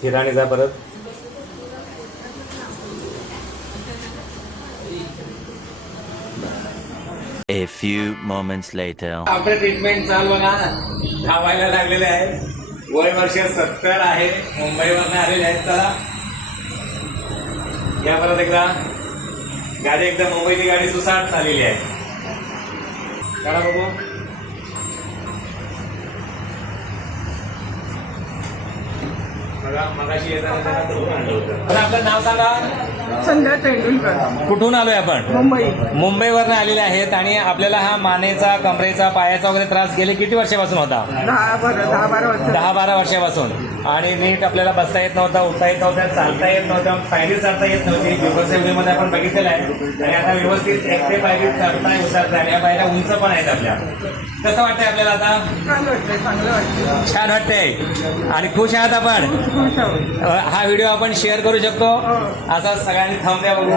किराणी जा परत. A few moments later. आपलं ट्रीटमेंट चालू बघा धावायला लागलेले आहे. वय वर्ष 70 आहे. मुंबईवरून आलेले आहेत. चला या परत एकदा. गाडी एकदम मुंबईची गाडी सुसाट झालेली आहे. चला बघू. बघा मगाशी येताना आपलं नाव सांगा. संध्या तेंडुलकर. कुठून आलोय आपण? मुंबईवरून आलेले आहेत. आणि आपल्याला हा मानेचा, कमरेचा, पायाचा वगैरे त्रास गेले किती वर्षापासून होता? 10-12 वर्ष. 10-12 वर्षापासून. आणि नीट आपल्याला बसता येत नव्हता, उठता येत नव्हतं, चालता येत नव्हतं, पायरी चढता येत नव्हती. मध्ये आपण बघितलेलं आहे. आणि आता व्यवस्थित एकटे पायरी चढताय, उतरताय. आणि या पायऱ्या उंच पण आहेत आपल्या. कसं वाटतंय आपल्याला आता? छान वाटतंय, चांगलं वाटतं. छान वाटतंय आणि खुश आहात आपण. हा व्हिडिओ आपण शेअर करू शकतो. असा सगळ्यांनी थांब द्या बघू.